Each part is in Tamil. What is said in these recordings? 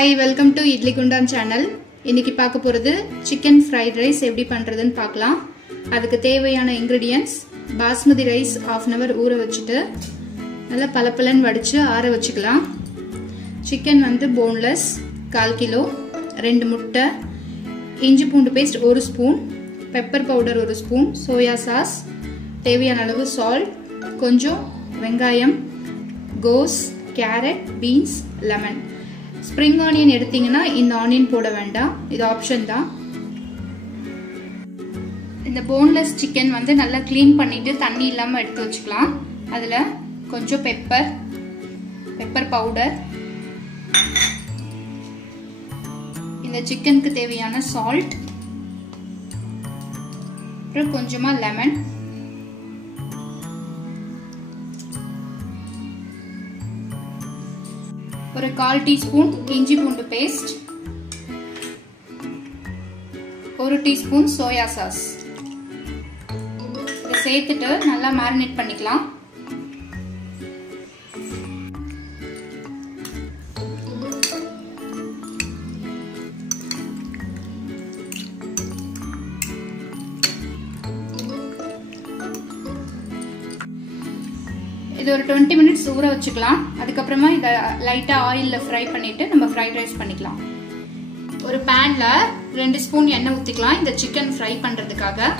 Hi, welcome to Idli Gundam channel. இன்னைக்கு பார்க்க போறது chicken fried rice எப்படி பண்றதுன்னு பார்க்கலாம். அதுக்கு தேவையான ingredients பாஸ்மதி ரைஸ் 1/2 hour ஊற வச்சிட்டு நல்லா பலப்பலன்னு வடிச்சு ஆற வச்சுக்கலாம். chicken வந்து boneless 1/4 கிலோ, 2 முட்டை, இஞ்சி பூண்டு paste 1 spoon, pepper powder 1 spoon, soya sauce, தேவையான அளவு salt, கொஞ்சம் வெங்காயம், கோஸ், carrot, beans, lemon. Spring onion எடுத்தீங்கன்னா இந்த ஆனியன் போட வேண்டாம், இது ஆப்ஷன் தான். இந்த போன்லெஸ் சிக்கன் வந்து நல்லா க்ளீன் பண்ணிட்டு தண்ணி இல்லாம எடுத்து வச்சுக்கலாம். அதுல கொஞ்சம் பெப்பர் பவுடர், இந்த சிக்கனுக்கு தேவையான சால்ட், அப்புறம் கொஞ்சமா லெமன், ஒரு 1/4 டீஸ்பூன் இஞ்சி பூண்டு பேஸ்ட், 1 டீஸ்பூன் சோயா சாஸ். இதை சேர்த்துட்டு நல்லா மேரினேட் பண்ணிக்கலாம். இது ஒரு 20 மினிட்ஸ் ஊற வச்சுக்கலாம். அதுக்கப்புறமா இதை லைட்டா ஆயில்ல ஃப்ரை பண்ணிட்டு நம்ம ஃப்ரைட் ரைஸ் பண்ணிக்கலாம். ஒரு பேன்ல 2 ஸ்பூன் எண்ணெய் ஊத்திக்கலாம் இந்த சிக்கன் ஃப்ரை பண்றதுக்காக.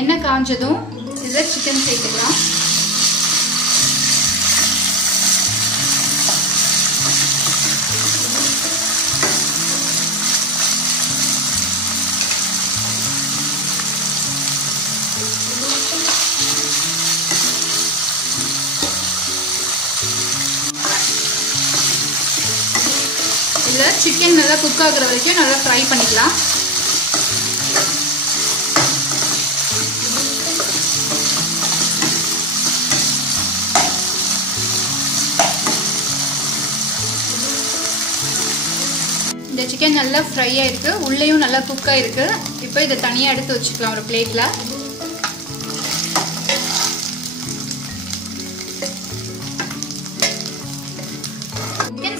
எண்ணெய் காஞ்சதும் இதுல சிக்கன் சேர்த்துக்கலாம். இதுல சிக்கன் நல்லா குக் ஆகுற வரைக்கும் நல்லா ஃப்ரை பண்ணிக்கலாம். இந்த சிக்கன் நல்லா ஃப்ரை ஆயிருக்கு, உள்ளேயும் நல்லா குக் ஆயிருக்கு. இப்போ இதை தனியா எடுத்து வச்சுக்கலாம் ஒரு பிளேட்ல.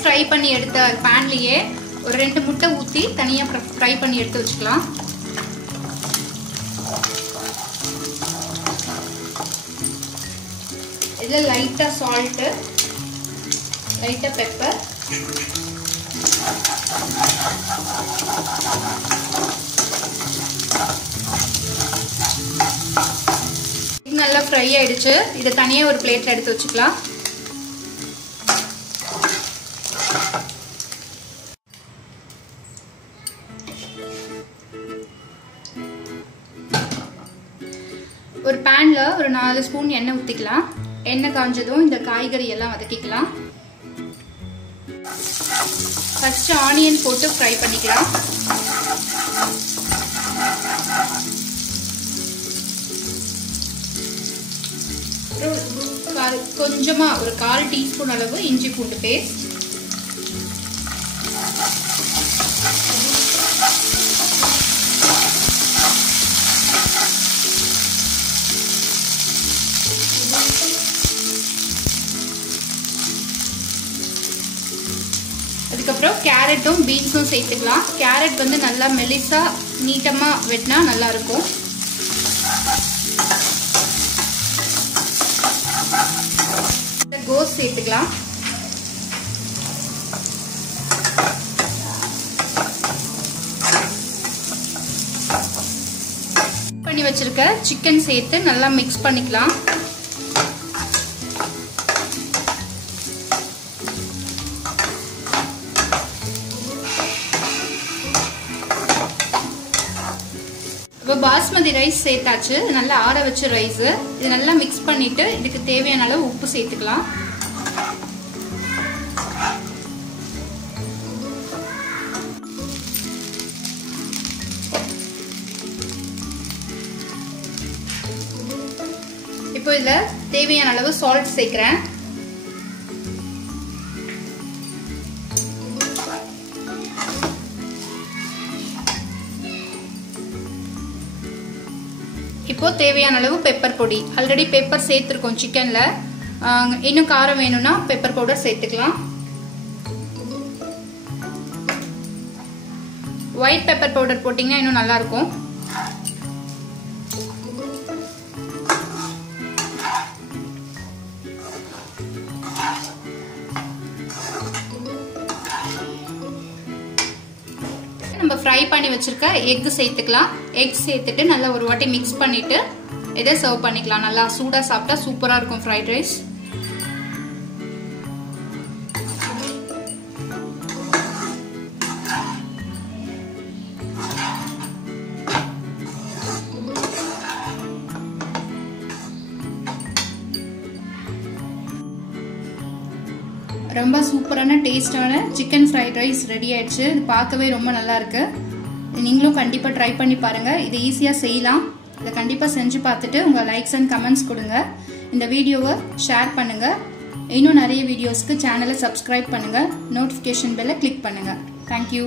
ஃப்ரை பண்ணி எடுத்த பேன்லயே ஒரு 2 முட்டை ஊத்தி தனியா ஃப்ரை பண்ணி எடுத்து வச்சுக்கலாம். இதுல லைட்டா சால்ட், லைட்டா பெப்பர், இது நல்லா ஃப்ரை ஆயிடுச்சு. இதை தனியா ஒரு பிளேட்ல எடுத்து வச்சுக்கலாம். ஒரு பேன்ல ஒரு 4 ஸ்பூன் எண்ணெய் ஊத்திக்கலாம். எண்ணெய் காஞ்சதும் இந்த காய்கறி எல்லாம் வதக்கிக்கலாம். ஃபர்ஸ்ட் ஆனியன் போட்டு ஃப்ரை பண்ணிக்கலாம். கொஞ்சமா ஒரு 1/4 டீஸ்பூன் அளவு இஞ்சி பூண்டு பேஸ்ட், அதுக்கப்புறம் கேரட்டும் பீன்ஸும் சேர்த்துக்கலாம். கேரட் வந்து நல்லா மெலிசா நீட்டமா வெட்டினா நல்லா இருக்கும். கோஸ் சேர்த்துக்கலாம். பண்ணி வச்சிருக்க சிக்கன் சேர்த்து நல்லா மிக்ஸ் பண்ணிக்கலாம். பாஸ்மதி ரைஸ் சேர்த்தாச்சு, நல்லா ஆற வச்ச ரைஸ். இது நல்லா மிக்ஸ் பண்ணிட்டு இதுக்கு தேவையான அளவு உப்பு சேர்த்துக்கலாம். இப்போ இதுல தேவையான அளவு சால்ட் சேர்க்கிறேன். இப்போ இப்போ தேவையான அளவு பெப்பர் பொடி. ஆல்ரெடி பெப்பர் சேர்த்துருக்கோம் சிக்கன்ல. இன்னும் காரம் வேணும்னா பெப்பர் பவுடர் சேர்த்துக்கலாம். ஒயிட் பெப்பர் பவுடர் போட்டிங்கன்னா இன்னும் நல்லா இருக்கும். நம்ம ஃப்ரை பண்ணி வச்சிருக்க எக் சேர்த்துக்கலாம். எக் சேர்த்துட்டு நல்லா ஒரு வாட்டி மிக்ஸ் பண்ணிட்டு இதை சர்வ் பண்ணிக்கலாம். நல்லா சூடா சாப்பிட்டா சூப்பரா இருக்கும் ஃப்ரைட் ரைஸ். ரொம்ப சூப்பரான டேஸ்டான சிக்கன் ஃப்ரைட் ரைஸ் ரெடி ஆயிடுச்சு. இது பார்க்கவே ரொம்ப நல்லா இருக்கு. நீங்களும் கண்டிப்பா ட்ரை பண்ணி பாருங்க. இது ஈஸியா செய்யலாம். இதை கண்டிப்பா செஞ்சு பார்த்துட்டு உங்க லைக்ஸ் அண்ட் கமெண்ட்ஸ் கொடுங்க. இந்த வீடியோவை ஷேர் பண்ணுங்க. இன்னும் நிறைய வீடியோஸ்க்கு சேனலை சப்ஸ்கிரைப் பண்ணுங்க. நோட்டிஃபிகேஷன் பெல்லை கிளிக் பண்ணுங்க. தேங்க்யூ.